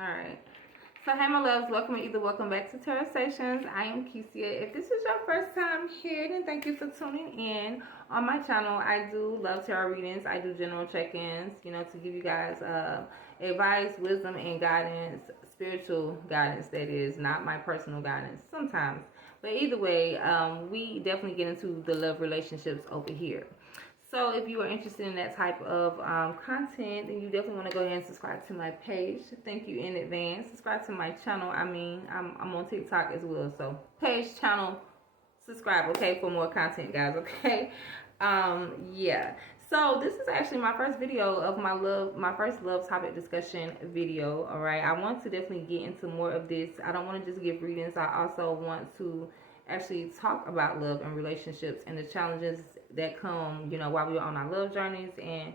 Alright. So, hey, my loves. Welcome or either welcome back to Tarot Sessions. I am Kesia. If this is your first time here, then thank you for tuning in. On my channel, I do love tarot readings. I do general check-ins, you know, to give you guys advice, wisdom, and guidance. Spiritual guidance, that is. Not my personal guidance sometimes. But either way, we definitely get into the love relationships over here. So if you are interested in that type of content, then you definitely want to go ahead and subscribe to my page. Thank you in advance. Subscribe to my channel. I mean, I'm on TikTok as well. So page, channel, subscribe, okay, for more content, guys, okay? Yeah. So this is actually my first video of my first love topic discussion video, all right? I want to definitely get into more of this. I don't want to just give readings. I also want to actually talk about love and relationships and the challenges that come, you know, while we're on our love journeys and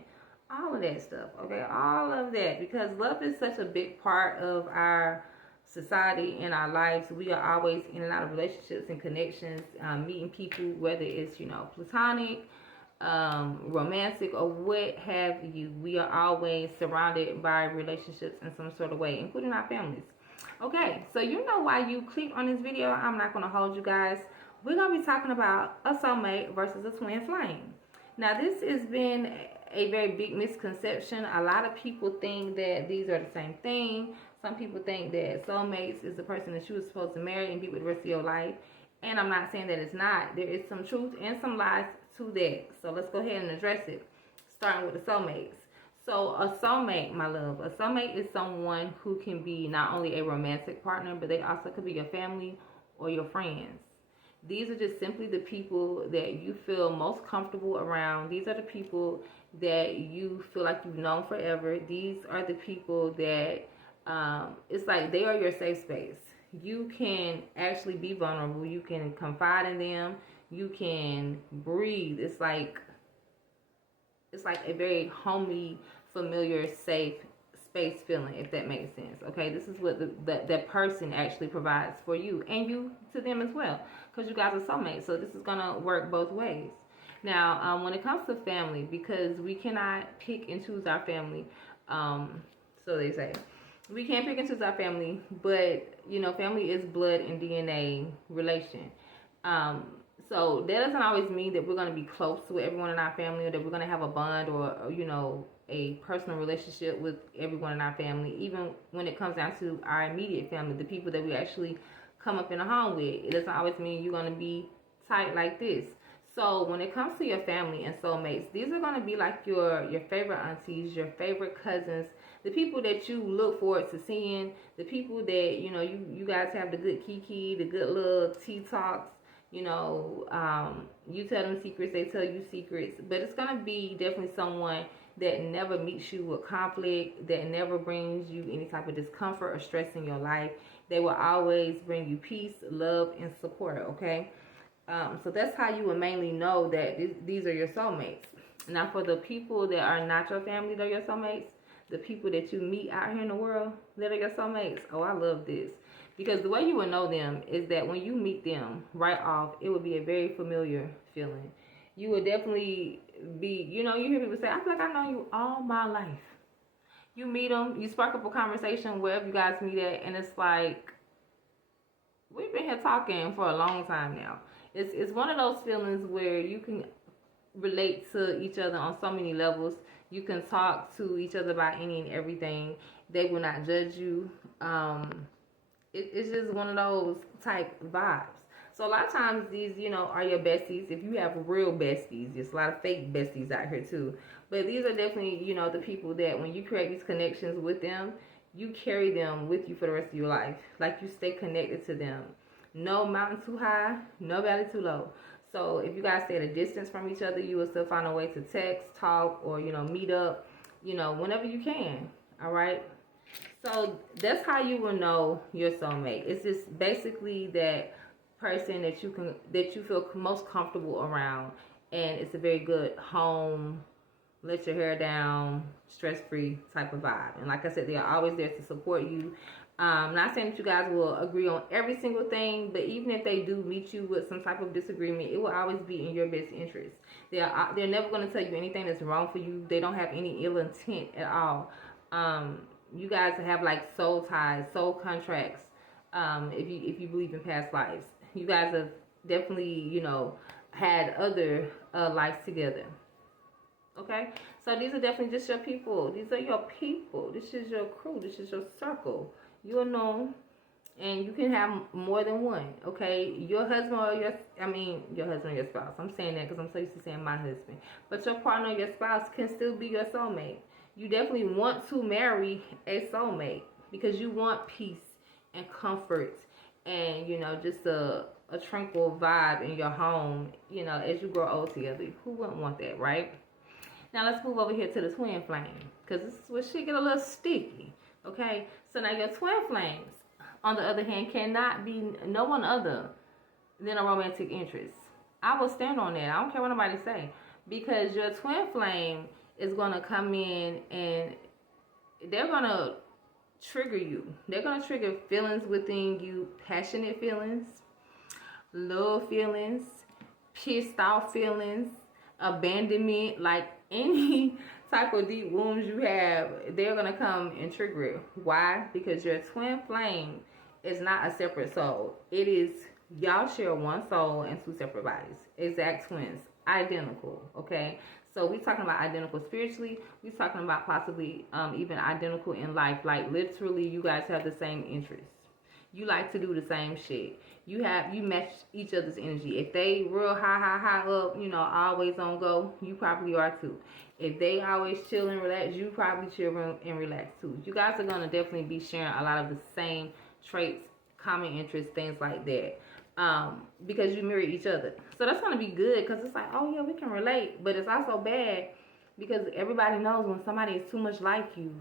all of that stuff, okay? All of that, because love is such a big part of our society and our lives. We are always in and out of relationships and connections, meeting people, whether it's, you know, platonic, romantic, or what have you. We are always surrounded by relationships in some sort of way, including our families. Okay, so you know why you clicked on this video. I'm not going to hold you guys. We're going to be talking about a soulmate versus a twin flame. Now, this has been a very big misconception. A lot of people think that these are the same thing. Some people think that soulmates is the person that you were supposed to marry and be with the rest of your life. And I'm not saying that it's not. There is some truth and some lies to that. So let's go ahead and address it, starting with the soulmates. So a soulmate, my love, a soulmate is someone who can be not only a romantic partner, but they also could be your family or your friends. These are just simply the people that you feel most comfortable around. These are the people that you feel like you've known forever. These are the people that it's like they are your safe space. You can actually be vulnerable. You can confide in them. You can breathe. It's like a very homey, familiar, safe space feeling, if that makes sense. Okay, this is what that person actually provides for you, and you to them as well, because you guys are soulmates. So this is gonna work both ways. Now, when it comes to family, because we cannot pick and choose our family, so they say, we can't pick and choose our family, but you know, family is blood and DNA relation. So that doesn't always mean that we're going to be close to everyone in our family, or that we're going to have a bond, or you know, a personal relationship with everyone in our family. Even when it comes down to our immediate family, the people that we actually come up in a home with, it doesn't always mean you're going to be tight like this. So when it comes to your family and soulmates, these are going to be like your favorite aunties, your favorite cousins, the people that you look forward to seeing, the people that, you know, you guys have the good kiki, the good little tea talks. You know, you tell them secrets, they tell you secrets. But it's going to be definitely someone that never meets you with conflict, that never brings you any type of discomfort or stress in your life. They will always bring you peace, love, and support, okay? So that's how you will mainly know that these are your soulmates. Now, for the people that are not your family, they're your soulmates. The people that you meet out here in the world that are your soulmates. Oh, I love this. Because the way you will know them is that when you meet them right off, it will be a very familiar feeling. You will definitely be, you know, you hear people say, I feel like I know you all my life. You meet them, you spark up a conversation wherever you guys meet at, and it's like, we've been here talking for a long time now. It's one of those feelings where you can relate to each other on so many levels. You can talk to each other about any and everything. They will not judge you. It's just one of those type vibes. So a lot of times these, you know, are your besties. If you have real besties, there's a lot of fake besties out here too. But these are definitely, you know, the people that when you create these connections with them, you carry them with you for the rest of your life. Like you stay connected to them. No mountain too high, no valley too low. So if you guys stay at a distance from each other, you will still find a way to text, talk, or, you know, meet up, you know, whenever you can. All right. So that's how you will know your soulmate. It's just basically that person that you feel most comfortable around, and it's a very good home, let your hair down, stress-free type of vibe. And like I said, they are always there to support you. Not saying that you guys will agree on every single thing, but even if they do meet you with some type of disagreement, it will always be in your best interest. They're never going to tell you anything that's wrong for you. They don't have any ill intent at all. you guys have like soul ties, soul contracts. If you believe in past lives, you guys have definitely, you know, had other lives together. Okay, so these are definitely just your people. These are your people. This is your crew. This is your circle. You're known, and you can have more than one. Okay, your husband or your husband or your spouse. I'm saying that because I'm so used to saying my husband, but your partner or your spouse can still be your soulmate. You definitely want to marry a soulmate because you want peace and comfort, and you know, just a tranquil vibe in your home. You know, as you grow old together, who wouldn't want that, right? Now let's move over here to the twin flame, because this is where shit get a little sticky. Okay, so now your twin flames, on the other hand, cannot be no one other than a romantic interest. I will stand on that. I don't care what nobody say, because your twin flame is gonna come in and they're gonna trigger you. They're gonna trigger feelings within you, passionate feelings, love feelings, pissed off feelings, abandonment, like any type of deep wounds you have, they're gonna come and trigger it. Why? Because your twin flame is not a separate soul. It is, y'all share one soul and two separate bodies. Exact twins, identical. Okay, so we're talking about identical spiritually. We're talking about possibly even identical in life. Like literally, you guys have the same interests. You like to do the same shit. You match each other's energy. If they real high up, you know, always on go, you probably are too. If they always chill and relax, you probably chill and relax too. You guys are gonna definitely be sharing a lot of the same traits, common interests, things like that. Because you mirror each other. So that's gonna be good, because it's like, oh yeah, we can relate. But it's also bad because everybody knows when somebody is too much like you,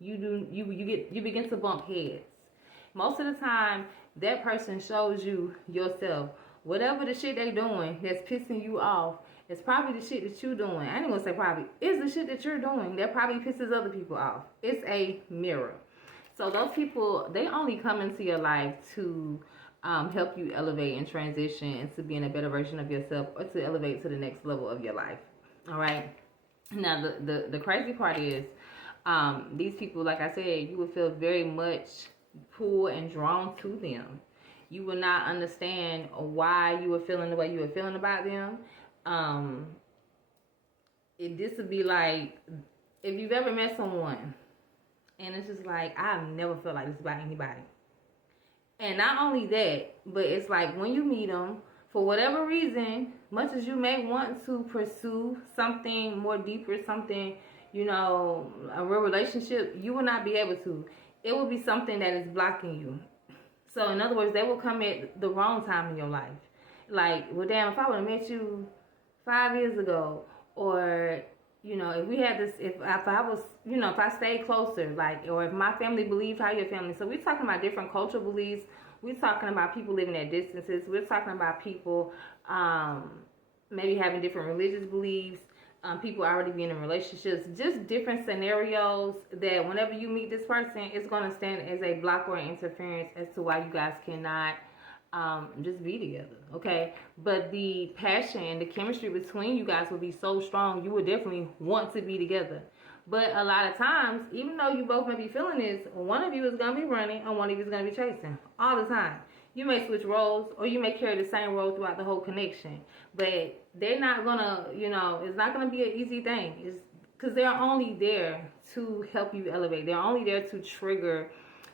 you begin to bump heads. Most of the time, that person shows you yourself. Whatever the shit they doing that's pissing you off, it's probably the shit that you're doing. I ain't gonna say probably. It's the shit that you're doing that probably pisses other people off. It's a mirror. So those people, they only come into your life to help you elevate and transition into being a better version of yourself, or to elevate to the next level of your life. All right. Now, the crazy part is, these people, like I said, you will feel very much pulled and drawn to them. You will not understand why you were feeling the way you were feeling about them. This would be like, if you've ever met someone and it's just like, I've never felt like this about anybody. And not only that, but it's like when you meet them, for whatever reason, much as you may want to pursue something more deeper, something, you know, a real relationship, you will not be able to. It will be something that is blocking you. So in other words, they will come at the wrong time in your life. Like, well, damn, if I would have met you 5 years ago, or, you know, if we had this, if I was, you know, if I stayed closer, like, or if my family believed how your family. So we're talking about different cultural beliefs. We're talking about people living at distances. We're talking about people maybe having different religious beliefs. People already being in relationships, just different scenarios that whenever you meet this person, it's going to stand as a block or an interference as to why you guys cannot just be together, okay? But the passion and the chemistry between you guys will be so strong, you would definitely want to be together. But a lot of times, even though you both may be feeling this, one of you is going to be running and one of you is going to be chasing all the time. You may switch roles, or you may carry the same role throughout the whole connection. But they're not going to, you know, it's not going to be an easy thing. It's because they're only there to help you elevate. They're only there to trigger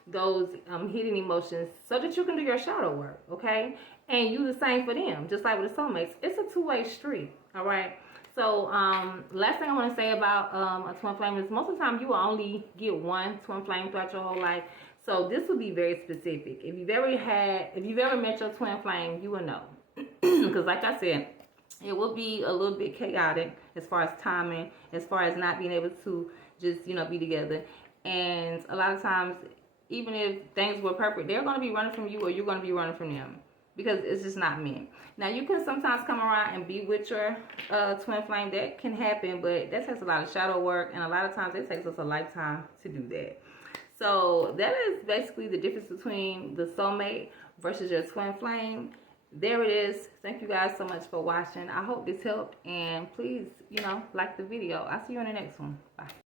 those hidden emotions so that you can do your shadow work, okay? And you the same for them, just like with the soulmates. It's a two-way street, all right? So last thing I want to say about a twin flame is most of the time you will only get one twin flame throughout your whole life. So this will be very specific. If you've ever met your twin flame, you will know. Because like I said, it will be a little bit chaotic as far as timing, as far as not being able to just, you know, be together. And a lot of times, even if things were perfect, they're going to be running from you, or you're going to be running from them, because it's just not meant. Now, you can sometimes come around and be with your twin flame. That can happen, but that takes a lot of shadow work, and a lot of times it takes us a lifetime to do that. So that is basically the difference between the soulmate versus your twin flame. There it is. Thank you guys so much for watching. I hope this helped, and please, you know, like the video. I'll see you in the next one. Bye.